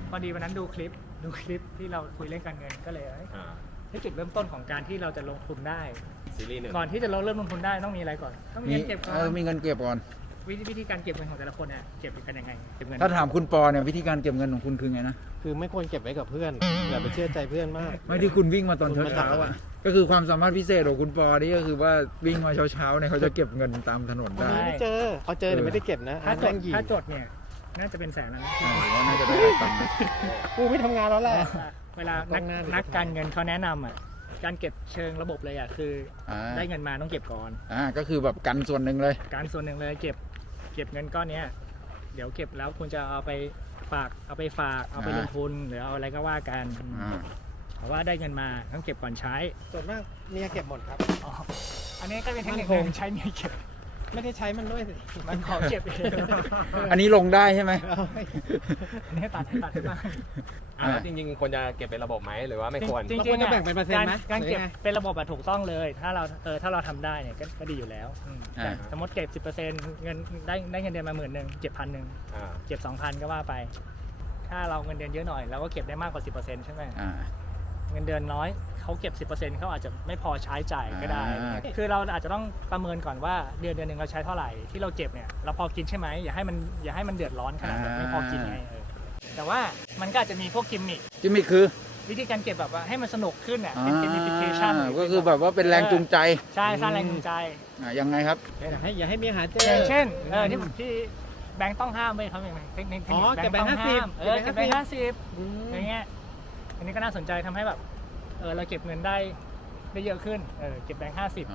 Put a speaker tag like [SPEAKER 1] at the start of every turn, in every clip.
[SPEAKER 1] พอดีวันนั้นดูคลิปที่เราคุยเรื่องการเงินก็เลยให้จุดเริ่มต้นของการที่เราจะลงทุนได้
[SPEAKER 2] ซีรีส์หนึ่ง
[SPEAKER 1] ก่อนที่จะเริ่มลงทุนได้ต้องมีอะไรก่อนต้องมีเงินเก็บก่อน
[SPEAKER 3] มีเงินเก็บก่อน
[SPEAKER 1] วิธีการเก็บเงินของแต่ละคนเนี่ยเก็บกันยังไงเก็บเงิน
[SPEAKER 3] ถ้าถามคุณปอเนี่ยวิธีการเก็บเงินของคุณคือไงนะ
[SPEAKER 2] คือไม่ควรเก็บไว้กับเพื่อนอย่าไปเชื่อใจเพื่อนมาก
[SPEAKER 3] ไม่ที่คุณวิ่งมาตอนเช้าอ่ะก็คือความสามารถพิเศษของคุณปอนี่ก็คือว่าวิ่งมาเช้าเนี่ยเขาจะเก็บเงินตามถนนได้
[SPEAKER 2] ไม่เจอเขาเจอแต่ไม่ได้เก็บนะ
[SPEAKER 1] ถ้าจดเนี่ยน่าจะเป็นแสนแล้วนะ
[SPEAKER 3] ว่าน่าจะได้ตังค์
[SPEAKER 2] กูไม่ทำงานแล้วแหละ
[SPEAKER 1] เวลานักการเงินเขาแนะนำอ่ะการเก็บเชิงระบบเลยอ่ะคือได้เงินมาต้องเก็บก่อน
[SPEAKER 3] ก็คือแบบกันส่วนหนึ่งเลย
[SPEAKER 1] การส่วนหนึ่งเลยเก็บเงินก้อนนี้เดี๋ยวเก็บแล้วคุณจะเอาไปฝากเอาไปลงทุนหรือเอาอะไรก็ว่ากันเพราะว่าได้เงินมาต้องเก็บก่อนใช้
[SPEAKER 2] ส่วนมากเมียเก็บหมดครับ
[SPEAKER 1] อันนี้ก็เป็นเทคนิคใช้เมียเก็บ
[SPEAKER 2] ไม่ได้ใช้มันด้วยสิ
[SPEAKER 1] มันขอเก็บเอง
[SPEAKER 3] อันนี้ลงได้ใช่ไหม
[SPEAKER 1] อันนี้ตัดมา
[SPEAKER 2] แล้วจริงๆควรจะเก็บเป็นระบบไหมหรือว่าไม่ควร
[SPEAKER 1] จริงๆจะแบ่งเป็นเปอร์เซ็นต์ไหมการเก็บเป็นระบบถูกต้องเลยถ้าเราทำได้เนี่ยก็ดีอยู่แล้วสมมติเก็บ 10% เงินได้เงินเดือนมา10,000เก็บ1,000เก็บ 2,000 ก็ว่าไปถ้าเราเงินเดือนเยอะหน่อยเราก็เก็บได้มากกว่า 10% ใช่ไหมเงินเดือนน้อยเขาเก็บ 10% เขาอาจจะไม่พอใช้จ่ายก็ได้คือเราอาจจะต้องประเมินก่อนว่าเดือนนึงเราใช้เท่าไหร่ที่เราเก็บเนี่ยเราพอกินใช่ไหมอย่าให้มันเดือดร้อนขนาดแบบไม่พอกินไงแต่ว่ามันก็อาจจะมีพวกกิมมิค
[SPEAKER 3] คือ
[SPEAKER 1] วิธีการเก็บแบบว่าให้มันสนุกขึ้นเป็น gamification
[SPEAKER 3] ก็คือแบบว่าเป็นแรงจูงใจ
[SPEAKER 1] ใช่สร้างแรงจูงใจ
[SPEAKER 3] ยังไงครับ
[SPEAKER 2] อย่าให้มีหาเจอ
[SPEAKER 1] เช่นที่แบงค์ต้องห้ามไม่เขาอย่างไรเทคนิค
[SPEAKER 2] เก็บแบงค์50
[SPEAKER 1] เก็บแบงค์50อย่างเงี้ยอันนี้ก็น่าสนใจทำให้แบบเราเก็บเงินได้เยอะขึ้นเก็บแบงค์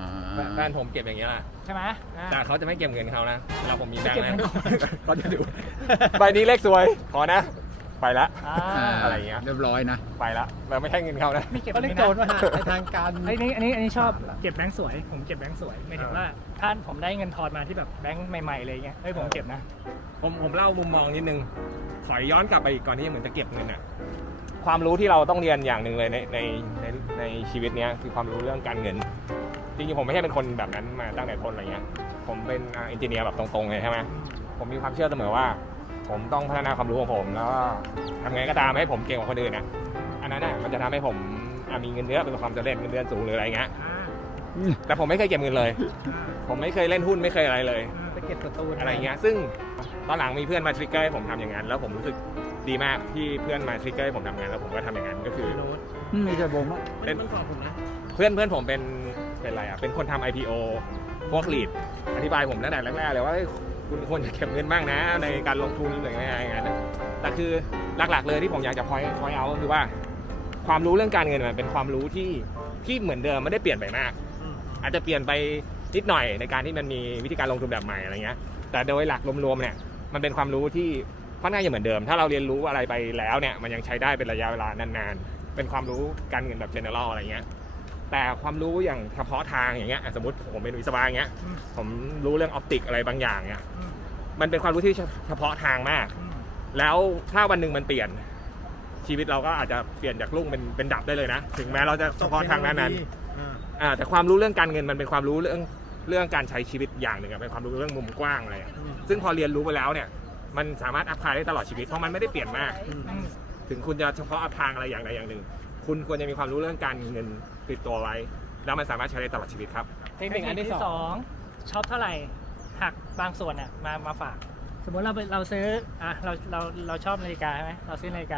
[SPEAKER 1] 50
[SPEAKER 2] แฟนผมเก็บอย่างเงี้ย
[SPEAKER 1] ใช่ไหม
[SPEAKER 2] แต่เขาจะไม่เก็บเงินเขานะเราผมมีแบงค์นะเขาจะดูใบนี้เลขสวยขอนะไปละอะไรเงี้ย
[SPEAKER 3] เรียบร้อยนะ
[SPEAKER 2] ไปละเราไม่ให้เงินเขานะ
[SPEAKER 1] ไม่เก็บ
[SPEAKER 2] ไม่โจรมาในทางการ
[SPEAKER 1] อันนี้ชอบเก็บแบงค์สวยผมเก็บแบงค์สวยหมายถึงว่าถ้าผมได้เงินทอนมาที่แบบแบงค์ใหม่ๆเลยเงี้ยผมเก็บนะ
[SPEAKER 2] ผมเล่ามุมมองนิดนึงถอยย้อนกลับไปอีกก่อนที่เหมือนจะเก็บเงินอ่ะความรู้ที่เราต้องเรียนอย่างหนึ่งเลยในชีวิตนี้คือความรู้เรื่องการเงินจริงๆผมไม่ใช่เป็นคนแบบนั้นมาตั้งแต่ต้นอะไรเงี้ยผมเป็นเอนจิเนียร์แบบตรงๆเลยใช่ไหมผมมีความเชื่อเสมอว่าผมต้องพัฒนาความรู้ของผมแล้วทำไงก็ตามให้ผมเก่งกว่าคนอื่นนะอันนั้นน่ะมันจะทำให้ผมมีเงินเยอะเป็นความสำเร็จเงินเดือนสูงหรืออะไรเงี้ยแต่ผมไม่เคยเก็บเงินเลยผมไม่เคยเล่นหุ้นไม่เคยอะไรเลย
[SPEAKER 1] ไปเก็บสตู
[SPEAKER 2] อะไรเงี้ยซึ่งตอนหลังมีเพื่อนมาทริกเกอร์ให้ผมทำอย่างนั้นแล้วผมรู้สึกดีมากที่เพื่อนมาทริกเกอร์ให้ผมทำงานแล้วผมก็ทำอย่างนั้นก็คือ
[SPEAKER 3] ไม่จะบอกว่า
[SPEAKER 2] เป็นสอนผมนะเพื่อนผมเป็นอะไรอ่ะเป็นคนทำ IPO พวกลีดอธิบายผมตั้งแต่แรกๆเลยว่าคุณควรจะเก็บเงินบ้างนะในการลงทุนหรืออะไรอย่างเงี้ยแต่คือหลักๆเลยที่ผมอยากจะพอยเอาก็คือว่าความรู้เรื่องการเงินมันเป็นความรู้ที่เหมือนเดิมไม่ได้เปลี่ยนไปมากอาจจะเปลี่ยนไปนิดหน่อยในการที่มันมีวิธีการลงทุนแบบใหม่อะไรเงี้ยแต่โดยหลักรวมๆเนี่ยมันเป็นความรู้ที่ค่อนข้างจะเหมือนเดิมถ้าเราเรียนรู้อะไรไปแล้วเนี่ยมันยังใช้ได้เป็นระยะเวลานานๆเป็นความรู้การเงินแบบ general อะไรเงี้ยแต่ความรู้อย่างเฉพาะทางอย่างเงี้ยสมมติผมเป็นวิศวะอย่างเงี้ยผมรู้เรื่องออปติกอะไรบางอย่างเนี่ยมันเป็นความรู้ที่เฉพาะทางมากแล้วถ้าวันหนึ่งมันเปลี่ยนชีวิตเราก็อาจจะเปลี่ยนจากรุ่งเป็นดับได้เลยนะถึงแม้เราจะเฉพาะทางนั้นแต่ความรู้เรื่องการเงินมันเป็นความรู้เรื่องการใช้ชีวิตอย่างหนึ่งเป็นความรู้เรื่องมุมกว้างอะไรซึ่งพอเรียนรู้ไปแล้วเนี่ยมันสามารถอัพพลายได้ตลอดชีวิตเพราะมันไม่ได้เปลี่ยนมากถึงคุณจะเฉพาะทางอะไรอย่างใดอย่างหนึ่งคุณควรจะมีความรู้เรื่องการเงินติดตัวไว้แล้วมันสามารถใช้ได้ตลอดชีวิตครับ
[SPEAKER 1] เทคนิคอันที่สองช็อปเท่าไหร่หักบางส่วนมาฝากสมมติเราซื้อเราชอบนาฬิกาใช่ไหมเราซื้อนาฬิกา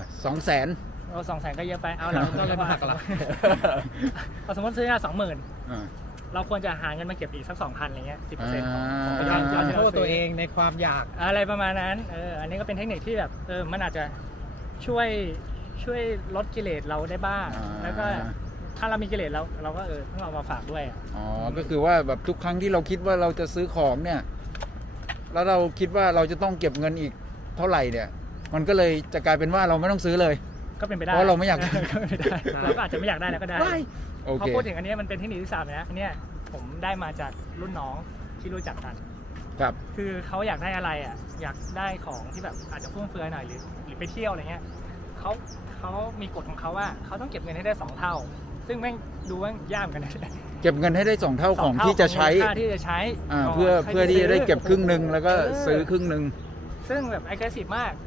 [SPEAKER 3] 200,000
[SPEAKER 1] 200,000ก็เยอะไปเอาเราก็เลยมาหักกันละสมมติซื้อ20,000เราควรจะหาเงินมาเก็บอีกสัก 2,000 อะไรเงี้ย 10% ของ
[SPEAKER 2] การโทษตัวเองในความอยาก
[SPEAKER 1] อะไรประมาณนั้นอันนี้ก็เป็นเทคนิคที่แบบมันอาจจะช่วยลดกิเลสเราได้บ้างแล้วก็ถ้าเรามีกิเลสเราก็ต้องเอามาฝากด้วย
[SPEAKER 3] ก็คือว่าแบบทุกครั้งที่เราคิดว่าเราจะซื้อของเนี่ยแล้วเราคิดว่าเราจะต้องเก็บเงินอีกเท่าไหร่เนี่ยมันก็เลยจะกลายเป็นว่าเราไม่ต้องซื้อเลย
[SPEAKER 1] ก็เป็นไปได้
[SPEAKER 3] เพราะเราไม่อยาก
[SPEAKER 1] เราก็อาจจะไม่อยากได้แล้วก็ได้พอพูดถึงอันนี้มันเป็นเทคนิคที่3นะอันนี้ผมได้มาจากรุ่นน้องที่รู้จักกัน
[SPEAKER 3] ครับ
[SPEAKER 1] คือเขาอยากได้อะไรอยากได้ของที่แบบอาจจะฟุ่มเฟือยหน่อยหรือไปเที่ยวอะไรเงี้ยเขามีกฎของเขาว่าเขาต้องเก็บเงินให้ได้2เท่าซึ่งแม่งดูว่ายากกันนะ
[SPEAKER 3] เก็บเงินให้ได้2เท่าของที่จะใช้เพื่อที่จะได้เก็บครึ่งนึงแล้วก็ซื้อครึ่งนึง
[SPEAKER 1] ซึ่งแบบ aggressive มาก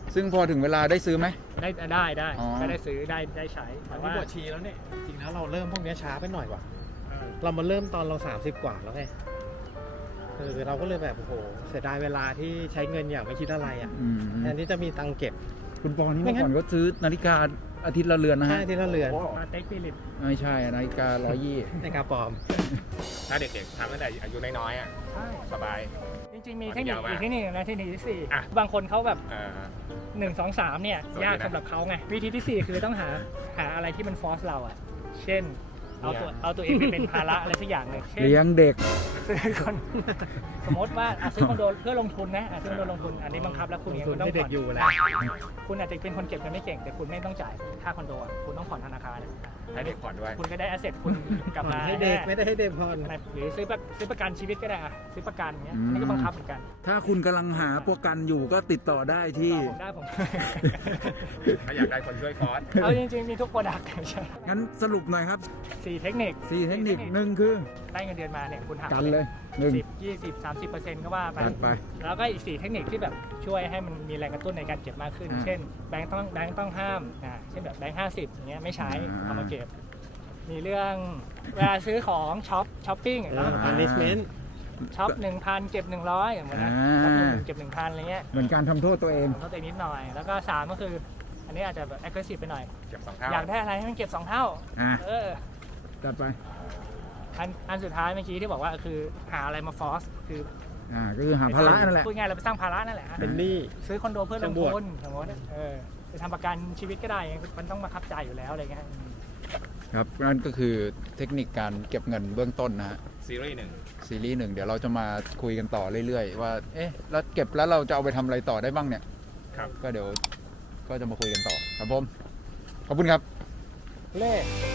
[SPEAKER 3] ซึ่งพอถึงเวลาได้ซื้อไหม
[SPEAKER 1] ได้
[SPEAKER 3] อ๋อ
[SPEAKER 1] ก็ได้ซื้อได้ใช้แต่
[SPEAKER 4] อันนี้
[SPEAKER 1] ว่า
[SPEAKER 4] บวชชีแล้วเนี่ยจริงๆแล้วเราเริ่มพวกเนี้ยช้าไปหน่อยว่ะ
[SPEAKER 1] เออ
[SPEAKER 4] เรามาเริ่มตอนเรา30 กว่าแล้วไงเราก็เลยแบบโอ้โหเสียดายเวลาที่ใช้เงินอย่างไม่คิดอะไรอ่ะ
[SPEAKER 3] อืม
[SPEAKER 4] แทนที่จะมีตังค์เก็บ
[SPEAKER 3] คุณปอนี่
[SPEAKER 4] ไม่
[SPEAKER 3] เมื่อ
[SPEAKER 4] งั้น
[SPEAKER 3] ก่อนก็ซื้อนาฬิกาอาทิตย์ละเรือนนะ
[SPEAKER 4] ใช่
[SPEAKER 3] ฮะ
[SPEAKER 4] ที่ละเรือน
[SPEAKER 1] มาเต็กฟิลิป
[SPEAKER 3] ไม่ใช่นาฬิกา120
[SPEAKER 4] ในกาปลอม
[SPEAKER 2] ถ้าเด็กๆทำตั้งแต่อายุน้อยๆอ่ะ
[SPEAKER 1] ใช่
[SPEAKER 2] สบาย
[SPEAKER 1] จริงๆมีเทคนิค
[SPEAKER 2] ยาวมาก
[SPEAKER 1] อีกเทคนิคหนึ่งนะเทคนิคที่สี่
[SPEAKER 2] อ่ะ
[SPEAKER 1] บางคนเขาแบบ
[SPEAKER 2] อ่า
[SPEAKER 1] 1 2 3เนี่ย
[SPEAKER 2] สวัสดีนะ
[SPEAKER 1] ยากสำหรับเขาไงวิธีที่ 4 คือต้องหาอะไรที่มันฟอร์สเราอ่ะ เช่น เอาตัวเองไปเป็นภาระอะไรสักอย่างหนึ่งเช่น
[SPEAKER 3] เลี้ยงเด็ก
[SPEAKER 1] ซื้อคอนสมมติว่าซื้อคอนโดเพื่อลงทุนนะซื้อคอนโดลงทุนอันนี้บังคับแล้วคุณ
[SPEAKER 4] ล
[SPEAKER 1] เอง
[SPEAKER 4] งทุน
[SPEAKER 1] คุณต้อง
[SPEAKER 4] ให้เด็
[SPEAKER 1] ผ่
[SPEAKER 4] ก
[SPEAKER 1] อน
[SPEAKER 4] อยู่แล้ว
[SPEAKER 1] คุณอาจจะเป็นคนเก็บเงินไม่เก่งแต่คุณไม่ต้องจ่ายค่าคอนโดอะคุณต้องผ่อนธนาคารอะ
[SPEAKER 2] ให้เด็กผ่อนด้วย
[SPEAKER 1] คุณก็ได้แอสเซทคุณกลับมา
[SPEAKER 4] ให้เด็กไม่ได้ให้เด็กพร
[SPEAKER 1] หรือซื้อประกันชีวิตก็ได้อะซื้อประกันเงี้ย
[SPEAKER 3] อืม
[SPEAKER 1] อันนี้ก็บังคับเหมือนกัน
[SPEAKER 3] ถ้าคุณกำลังหาประกันอยู่ก็ติดต่อได้ที่
[SPEAKER 1] ผมได้ผม
[SPEAKER 2] ถ้าอยากได้คนช่วยฟอส
[SPEAKER 1] เอาจริงๆมีทุกโปรดักต์ใช่
[SPEAKER 3] งั้นสรุปหน่อยครับ
[SPEAKER 1] 4 เทคนิค
[SPEAKER 3] 4 เทคนิคหนึ่งคือ
[SPEAKER 1] ได้เงินเดือนมาเนี่ยคุณหัก
[SPEAKER 3] กันเลยหนึ่ง
[SPEAKER 1] 10-20-30%ก็ว่าไป
[SPEAKER 3] กันไป
[SPEAKER 1] แล้วก็อีก 4 เทคนิคที่แบบช่วยให้มันมีแรงกระตุ้นในการเก็บมากขึ้น
[SPEAKER 3] อ่า
[SPEAKER 1] เช่นแบงค์ต้องห้ามเช่นแบบแบงค์50อย่างเงี้ยไม่ใช้
[SPEAKER 3] อ่า
[SPEAKER 1] เอามาเก็บ มีเรื่องเวลาซื้อของช้อปปิ้งแล้ว
[SPEAKER 4] management
[SPEAKER 1] ช็อป 1,000 เก็บ 100อย่างเงี้ยนะช็อป1,000เก็บ 1,000อะไรเงี้ย
[SPEAKER 3] เหมือนการทำโทษตัวเอง
[SPEAKER 1] ต้องตัวเองนิดหน่อย แล้วก็ 3 ก็คือ อันนี้อาจจะแบบ aggressive ไปหน่อย
[SPEAKER 2] เก็บ2 เท่า
[SPEAKER 1] อยากได้อะไรให้มันเก็บ 2 เท่า
[SPEAKER 3] อ่ะ
[SPEAKER 1] เออ
[SPEAKER 3] จัดไป
[SPEAKER 1] อันสุดท้ายเมื่อกี้ที่บอกว่าคือหาอะไรมาฟอสคือ
[SPEAKER 3] ก็คือหาภาระนั่นแหละ
[SPEAKER 1] พูดง่ายเราไปสร้างภาระนั่นแหละ
[SPEAKER 4] เป็นหนี้
[SPEAKER 1] ซื้อคอนโดเพื่อลง
[SPEAKER 4] จังบว
[SPEAKER 1] ทุ
[SPEAKER 4] ช
[SPEAKER 1] นสมมติไปทำประกันชีวิตก็ได้มันต้องมาคับจ่ายอยู่แล้วอะไรเงี้ย
[SPEAKER 3] ครับนั่นก็คือเทคนิคการเก็บเงินเบื้องต้นนะฮะ
[SPEAKER 2] ซีรีส์
[SPEAKER 3] ซีรีส์หนึ่งเดี๋ยวเราจะมาคุยกันต่อเรื่อยๆ ว่าเอ๊ะแล้วเก็บแล้วเราจะเอาไปทำอะไรต่อได้บ้างเนี่ย
[SPEAKER 2] ครับ
[SPEAKER 3] ก็เดี๋ยวก็จะมาคุยกันต่อครับผมขอบคุณครับ
[SPEAKER 1] เล่